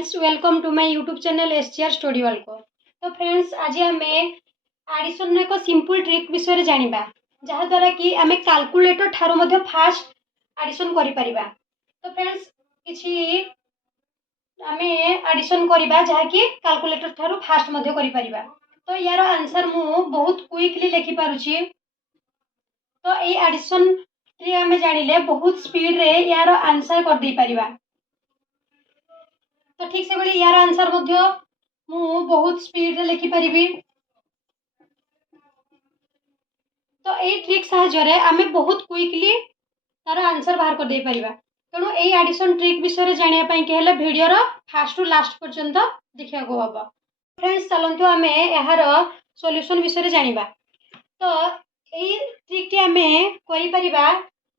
Friends, welcome to my YouTube channel SGR study world को। तो friends, आज आम एडिशन एक सिंपल ट्रिक विषय जानिबा जहाद्वारा कि आम कैलकुलेटर ठारो मध्य फास्ट एडिशन करि परिबा। तो फ्रेंड्स, किछि आम एडिशन करबा जहा कि कैलकुलेटर ठारो फास्ट मध्य करि परिबा। तो यार आंसर मु बहुत क्विकली लिखि पारुछि। तो ए एडिशन ट्रिक आम जानिले बहुत स्पीड रे यार आंसर कर दे परिबा। तो ठीक से बड़ी यार आंसर मध्य मु बहुत स्पीड रे लिखि परिबी। तो ए ट्रिक सहायरे आमे बहुत क्विकली तार आंसर बाहर कर दे परिबा। तेणु ए एडिशन ट्रिक विषय जानिया पई के हेले वीडियो रो फास्ट टू लास्ट पर्यंत देखिया को हबो। फ्रेंड्स, चलंतु आमे एहार सॉल्यूशन विषय जानिबा। तो ए ट्रिक टी आमे करि परिबा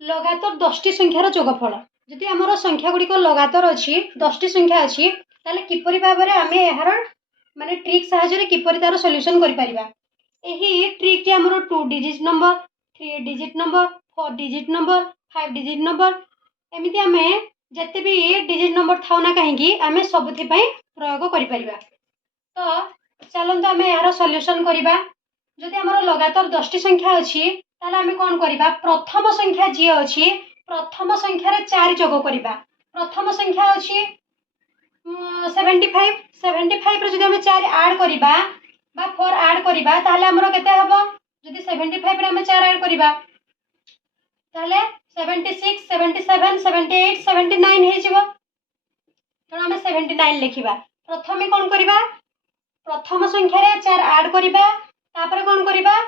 लगातार 10 टी संख्यार जोगफल। जदि हमर संख्या गुडी को लगातार अछि 10 टी संख्या अछि ताले किपरि भाबरे आमे एहार माने ट्रिक सहायरे किपरि तार सॉल्यूशन करि परिबा। एही ट्रिक टी हमर 2 digit number, 3 digit number, 4 digit number, 5 digit number एमिति आमे जते भी डिजिट नंबर थाउ ना काहेकि आमे सबथि पई प्रयोग करि परिबा। तो चलंतु आमे एहार सॉल्यूशन करिबा। जदि हमर लगातार 10 टी संख्या अछि ताले आमे कोन करिबा, प्रथम संख्या जे अछि प्रथम संख्या रे 4 जोग करिबा। प्रथम संख्या अछि 75 75 रे जदि आमे 4 ऐड करिबा बा 4 ऐड करिबा ताले हमर केते हबो। जदि 75 रे आमे 4 ऐड करिबा ताले 76 77 78 79 हे जिवो। तो आमे 79 लिखिबा। प्रथमे कोन करिबा, प्रथम संख्या रे 4 ऐड करिबा तापर कोन करिबा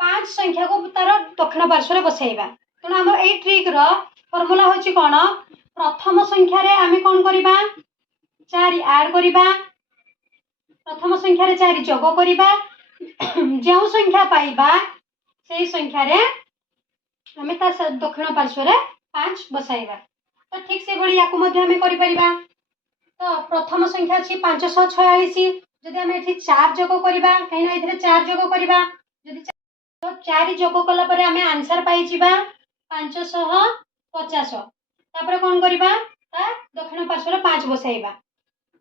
5 संख्या को तार दक्षिण पार्श्व रे बसाइबा। तो हमर ए ट्रिक रो फार्मूला होची कोन, प्रथम संख्या रे आमे कोन करिबा 4 ऐड करिबा, प्रथम संख्या रे 4 जोग करिबा, जेउ संख्या पाइबा सेही संख्या रे आमे ता दक्षिण पार्श्व रे 5 बसाइबा। तो ठीक से बळी याकु मध्ये आमे करि परिबा। तो प्रथम संख्या अछि 546। जदि आमे एठी 4 जोग करिबा काइना एथिरे 4 जोग करिबा, जदि तो 4 जोग कला परे आमे आंसर पाइ जिबा 550। तापर कोन करिबा ता दक्षिण पार्श्व रे 5 बसाइबा।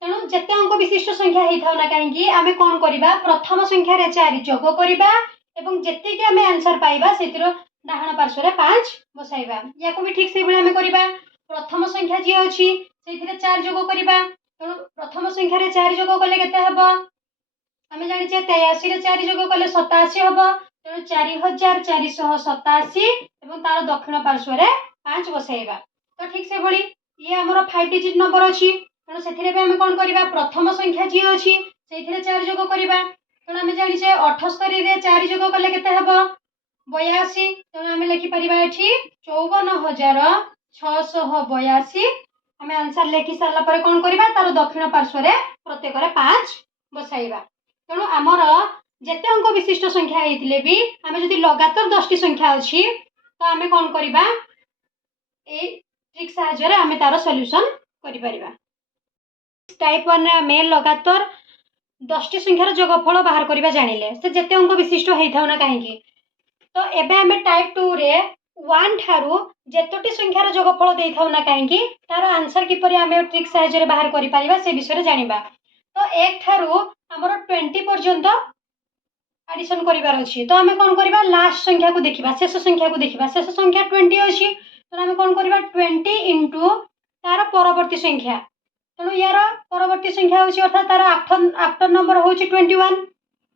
तेणु जेते अंक विशिष्ट संख्या हेइ थाउ ना काहेकि आमे कोन करिबा प्रथम संख्या रे 4 जोग करिबा एवं जेते कि आमे आंसर पाइबा सेतिरो डाहाण पार्श्व रे 5 बसाइबा। याको भी ठीक से बळे आमे करिबा। प्रथम संख्या जे अछि सेथिरे 4 जोग करिबा। तेणु प्रथम संख्या रे 4 जोग कले केते हबो, आमे जानि जे 83 रे 4 जोग कले 87 हबो। तेणु 4487 एवं तार दक्षिण पार्श्व रे 5 बसाइबा। तो ठीक से बळी ये हमर 5 डिजिट नंबर अछि। तेणु सेथिरे भी आमे कोन करिबा, प्रथम संख्या जे अछि सेथिरे 4 जोग करिबा। तेणु आमे जानि जे 78 रे 4 जोग कले केते हबो 82। तेणु आमे लिखि परिबा एठी 54682। आमे आंसर लिखि सारला परे कोन करिबा तार दक्षिण पार्श्व रे प्रत्येक रे 5 बसाइबा। तेणु हमर जेते अंक विशिष्ट संख्या हेइतिले भी आमे जदि लगातार 10 टी संख्या अछि तो आमे कोन करिबा ए ट्रिक सहायरे आमे तार सॉल्यूशन करि परिबा। टाइप 1 रे आमे लगातार 10 टी संख्यार जोगफल बाहर करिबा जानिले से जेते अंक विशिष्ट हेइ थाउ ना काहेकि। तो एबे आमे टाइप 2 रे 1 ठारू जेतोटी संख्यार जोगफल देइ थाउ ना काहेकि तार आंसर किपरि आमे ट्रिक सहायरे बाहर करि परिबा से विषय जानिबा। तो 1 ठारू हमर 20 पर्यंत एडिशन करिवार अछि। तो आमे कोन करिबा लास्ट संख्या को देखिबा, शेष संख्या को देखिबा। शेष संख्या 20 अछि। तो आमे कोन करिबा 20 इनटू तार परवर्ती संख्या। तेणु यार परवर्ती संख्या होची अर्थात तार 8 नंबर होची 21।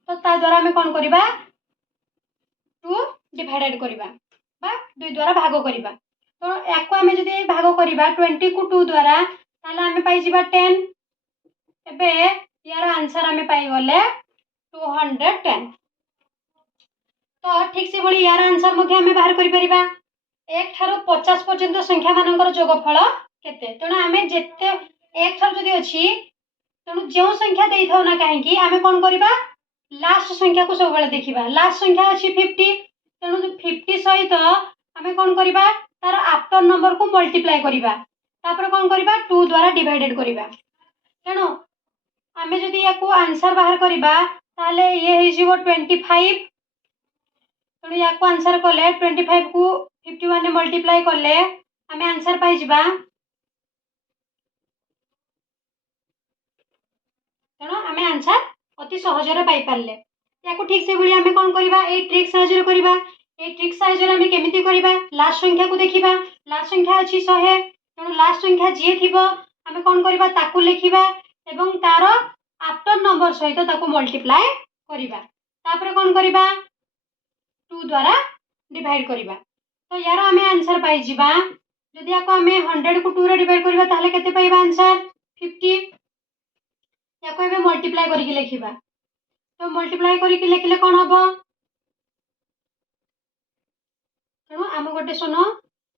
तो ता द्वारा आमे कोन करिबा 2 डिवाइडेड करिबा बा 2 द्वारा भाग करिबा। तो याको आमे जदि भाग करिबा 20 को 2 द्वारा ताले आमे पाइ जिबा 10। एबे यार आंसर आमे पाइ गले 210। तो ठीक से बळी यार आंसर मध्ये आमे बाहर करि परिबा 1 ठारो 50 पर्यंत संख्या मानकर जोगफल केते। तेणु आमे जेते 1 ठारो जदि अछि तेणु जेउ संख्या देइ थाउ ना काहेकि आमे कोन करिबा लास्ट संख्या को सब बेले देखिबा। लास्ट संख्या अछि 50। तेणु 50 सहित आमे कोन करिबा तार आफ्टर नंबर को मल्टीप्लाई करिबा। तापर कोन करिबा 2 द्वारा डिवाइडेड करिबा। तेणु आमे जदि याको आंसर बाहर करिबा ताले ये हे जिवो 25। तेणु याको आंसर कले 25 को 51 ने मल्टीप्लाई कले आमे आंसर पाइ जिबा तेणु आम आंसर अति सहजरे पाई पारले। या ठीक से भाई आम कौन करवा ट्रिक साहाय्य करवा। ट्रिक साहाय्य आम केमिति करवा लास्ट संख्या को देखा। लास्ट संख्या अच्छी 100 तेणु लास्ट संख्या जी थी आम कौन करवा ताकू लिखा एवं तार आफ्टर नंबर सहित ताकू मल्टीप्लाए करवा। तापर कौन करवा 2 द्वारा डिवाइड करवा। तो यार आम आंसर पाई जिबा जदि याको आम 100 को 2 रे डिवाइड करवा ताहले केते पाइबा आंसर 50। याको एबे मल्टीप्लाई करके लिखिबा। तो मल्टीप्लाई करके लिखले कौन हम तेणु आम गोटे शून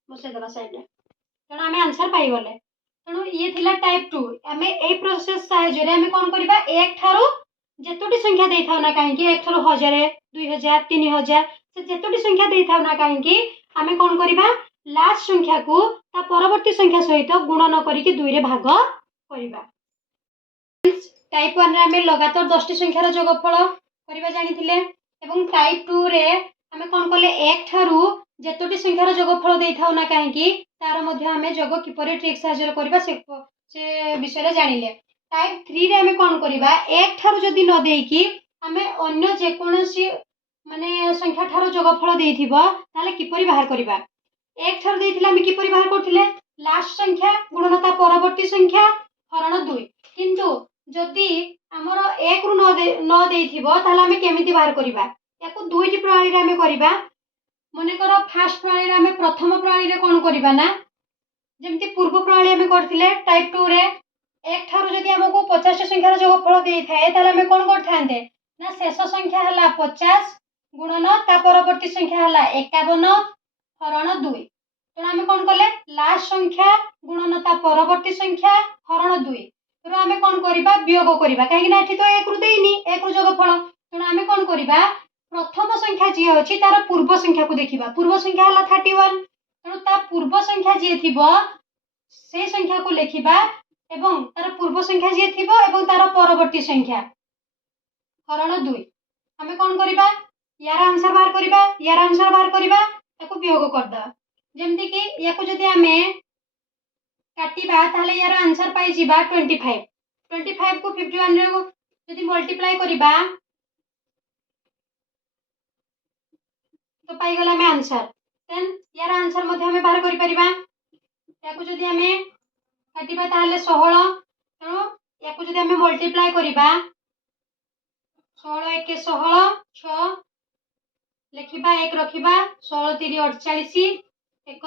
बसईदेवा साइड तेणु आम आंसर पाई गले। तेणु ये थिला टाइप 2 आम ए प्रोसेस साहाय्य आम कौन करवा एक ठारू जेतोटी संख्या दे था ना कहीं एक ठारू 1000 2000 3000 से जेतोटी संख्या दे था ना कहीं आम कौन करवा लास्ट संख्या को ता परवर्ती संख्या सहित गुणन करके 2 रे भाग करवा। टाइप 1 रे आम लगातार 10 टी संख्यार जोगफल करवा जानिथिले एवं टाइप 2 रे आम कौन कले एक ठारू जेतोटी संख्यार जोगफल दे था ना कहीं तार मध्य आम जोग किपरि ट्रिक साहाय्य करवा से विषय जानिले। टाइप 3 रे आम कौन करवा एक ठारू जदि न देकी आम अन्य जेकोसी माने संख्या ठार जोगफल देथिबो ताले किपरि बाहर करवा। एक ठार देथिले आम किपरि बाहर करथिले लास्ट संख्या गुणन ता परवर्ती संख्या हरण 2 किंतु जदि हमर एक रु न देथिबो ताले आम केमिति बाहर करवा याको दुईटी प्रणाली रे आम करवा। मने कर फास्ट प्रणाली रे आम प्रथम प्रणाली रे कोन करवा ना जेमति पूर्व प्रणाली आम करथिले टाइप 2 रे एक ठार जदि हमको 50 टी संख्यार जोगफल देई थाए ताले आम कोन करथांते ना शेष संख्या हला 50 गुणन ता परवर्ती संख्या हला 51 हरण 2 तेणु आम कौन कले लास्ट संख्या गुणन ता परवर्ती संख्या हरण 2 तेणु आम कौन करवा वियोग करवा कहीं तो एक रु देनी एक रु जोगफल तेणु आम कौन करवा प्रथम संख्या जी अच्छी तार पूर्व संख्या को देखा। पूर्व संख्या हला 31 तेणु ता पूर्व संख्या जी थी से संख्या को लिखा एवं तार पूर्व संख्या जी थी एवं तार परवर्ती संख्या हरण 2 आम कौन करवा यार आंसर बाहर करवा। यार आंसर बाहर करवा ताको वियोग करदा जेमती कि याको जदि आमे काटिबा ताहले यार आंसर पाई जिबा 25 25 को 51 रे जदि मल्टीप्लाई करबा तो पाई गला में आंसर देन यार आंसर मध्ये हमें बाहर करि परिबा। याको जदि आमे काटिबा ताहले 16 तेणु याको जदि आमे मल्टीप्लाई करबा 16 1 16 6 लिखिबा 1 रखिबा 16 3 48 1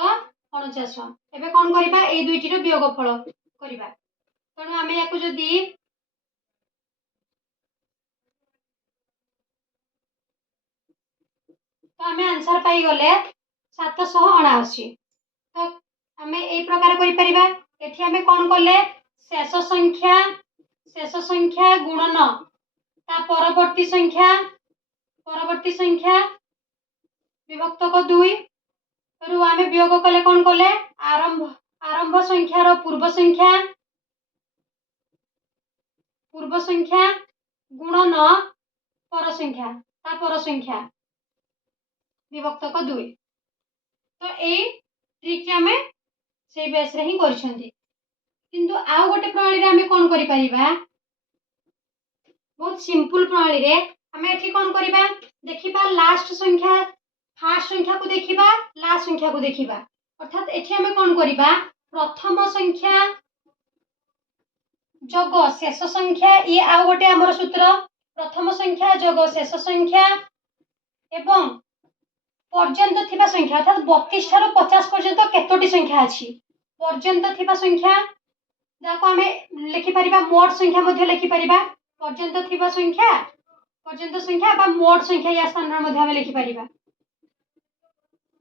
49 एबे कोन करबा ए दुईटी रो वियोगफल करबा। तेणु आमे याको जदि तो आमे आंसर पाई गले 779 तो आमे ए प्रकार करि परिबा। एठी आमे कोन करले शेष संख्या गुणन ता परवर्ती संख्या विभक्त को 2 रु आमे वियोग कले कोन कले आरंभ संख्यार पूर्व संख्या गुणन पर संख्या विभक्त को 2 तो ए ट्रिक आमे से बेस रे ही करछंती। किंतु आउ गोटे प्रणाली रे आमे कोन करि परिबा बहुत सिंपल प्रणाली रे आमे एठी कोन करिबा देखिबा लास्ट संख्या फास्ट संख्या को देखिबा लास्ट संख्या को देखिबा अर्थात एठी आमे कोन करिबा प्रथम संख्या जोग शेष संख्या ये आउ गोटे हमर सूत्र प्रथम संख्या जोग शेष संख्या एवं पर्यंत थिबा संख्या अर्थात 32 ठारो 50 पर्यंत केतोटी संख्या अछि पर्यंत थिबा संख्या जाको आमे लिखि परिबा मोट संख्या मध्ये लिखि परिबा पर्यंत थिबा संख्या बा मोट संख्या या स्थान मध्ये आमे लिखि परिबा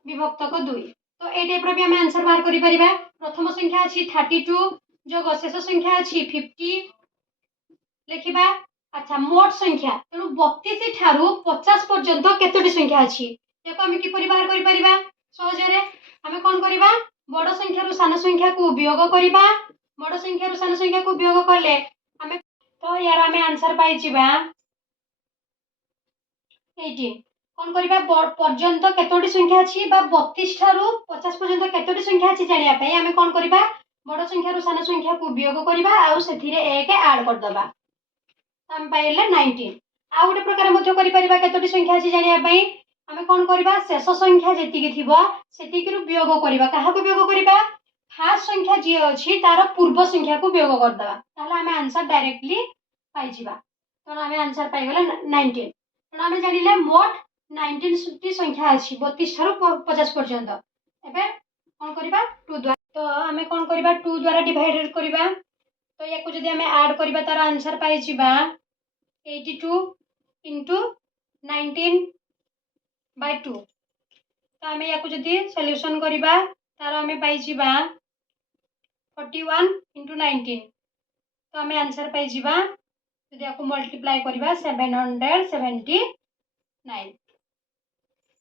विभक्त को 2 तो ए टाइप रो भी आमे आंसर बाहर करि परिबा। प्रथम संख्या अछि 32 जोग शेष संख्या अछि 50 लिखिबा। अच्छा मोट संख्या तेणु 32 ठारू 50 पर्यंत केतोटी संख्या अछि याको आमे किपरि बाहर करि परिबा सहज रे आमे कोन करिबा बड़ संख्या रु सान संख्या को वियोग करिबा। बड़ संख्या रु सान संख्या को वियोग करले आमे तो यार आमे आंसर पाई जिबा 18 कोन करिबा पर्यंत केतोटी संख्या अछि बा 32 ठारू 50 पर्यंत केतोटी संख्या अछि जानिया पई आमे कोन करिबा बड़ संख्या रु सान संख्या को वियोग करिबा आ सेथिरे 1 ऐड कर दबा आम पाइले 19 आ गोटे प्रकार मध्य करि परिबा केतोटी संख्या अछि जानिया पई आमे कोन करबा शेष संख्या जेतिकी थिबो सेतिकी रु वियोग करबा काहा को वियोग करबा फास्ट संख्या जी अछि तार पूर्व संख्या को वियोग कर दबा ताहले आमे आंसर डायरेक्टली पाइ जिबा तो आमे आंसर पाइ गेला 19 तो आमे जानिले मोट 19 टी संख्या अछि 32 थारु 50 पर्यंत एबे कोन करबा 2 द्वारा तो आमे कोन करबा 2 द्वारा डिवाइडेड करबा तो याकू जदि आमे ऐड करबा तार आंसर पाइ जिबा 82 into 19 by 2 तो आमे याकू जदि सॉल्यूशन करबा तार आमे पाइ जिबा 41 into 19 तो आमे आंसर पाइ जिबा जदि याकू मल्टीप्लाई करबा 779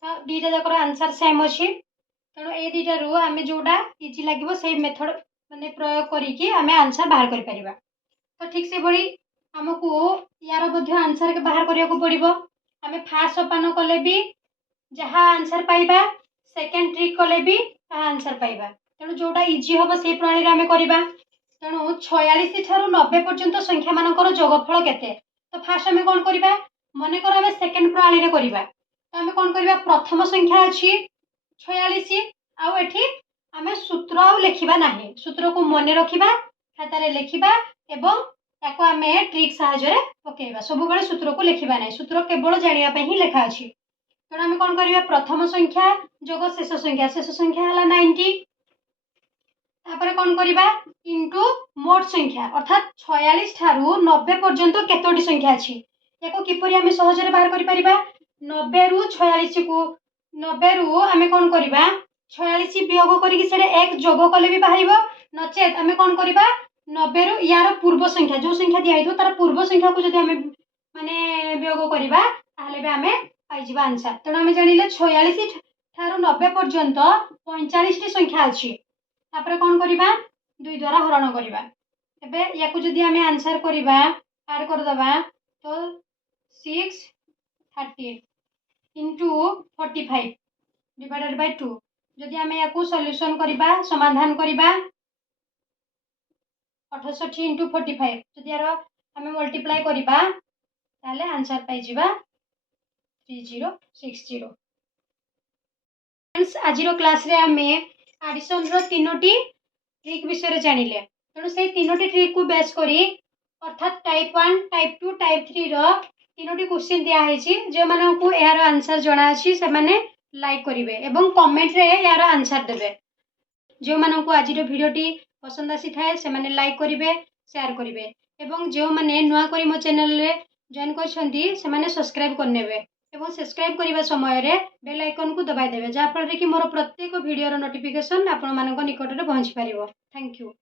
तो दीटा जकर आंसर सेम अछि तेणु ए दीटा रु आमे जोडा इजी लागिबो सेही मेथड माने प्रयोग करिकि आमे आंसर बाहर करि परिबा तो ठीक से भली हमकू यार मध्य आंसर के बाहर करिया को पड़िबो आमे फास्ट सोपान कले भी जहा आंसर पाइबा सेकंड ट्रिक कले भी ता आंसर पाइबा तेणु जोडा इजी होबो सेही प्रणाली रे आमे करिबा तेणु 46 ठारू 90 पर्यंत संख्या मानकर जोगफल केते तो फास्ट आमे कोन करिबा मने कर आमे सेकंड प्रणाली रे करिबा तो आमे कोन करिबा प्रथम संख्या अछि 46 आउ एठी आमे सूत्र आउ लेखिबा नाही सूत्र को मने रखिबा खाता रे लेखिबा एवं ताको आमे ट्रिक सहायता रे पकेइबा सब बेले सूत्र को लेखिबा नाही सूत्र केवल जानिया पे ही लेखा अछि तेणु आमे कोन करिबा प्रथम संख्या जोग शेष संख्या हला 90 तापर कोन करिबा इनटू मोट संख्या अर्थात 46 ठारू 90 पर्यंत केतोटी संख्या अछि याको किपरि आमे सहज रे बाहर करि परिबा 90 रु 46 को 90 रु आमे कोन करिबा 46 वियोग करिकि सेडे एक जोग कले भी बाहरिबो नचेत आमे कोन करिबा 90 रु यार पूर्व संख्या जो संख्या दिया हितो तार पूर्व संख्या को जदि आमे माने वियोग करिबा ताहले बे आमे पाइ जिबा आंसर तेणु आमे जानिले 46 ठारू 90 पर्यंत 45 टी संख्या अछि तापर कोन करिबा 2 द्वारा हरण करिबा एबे याकू जदि आमे आंसर करिबा ऐड कर दबा तो 6 13 into 45 divided by 2 जदि आमे याकू सॉल्यूशन करिबा समाधान करिबा 68 into 45 जदि यार आमे मल्टीप्लाई करिबा ताले आंसर पाइ जिबा 3060 फ्रेंड्स आजिरो क्लास रे आमे एडिशन रो तीनोटी ट्रिक विषय रे जानिले तेणु से तीनोटी ट्रिक को बेस करी अर्थात टाइप 1 टाइप 2 टाइप 3 रो तीनोटी क्वेश्चन दिया है जो मानन को यार आंसर जणा अछि से माने लाइक करिवे एवं कमेंट रे यार आंसर देबे जो मानन को आजिरो वीडियोटी पसंद आसी थाए से माने लाइक करिवे शेयर करिवे एवं जो माने नुआ करी मो चैनल रे जॉइन करछंती से माने सब्सक्राइब करनेबे एवं सब्सक्राइब करिवा समय रे बेल आइकन को दबाइ देबे जा फल रे कि मोर प्रत्येक वीडियो रो नोटिफिकेशन आपण मानन को निकट रे पहुंची परिबो थैंक यू।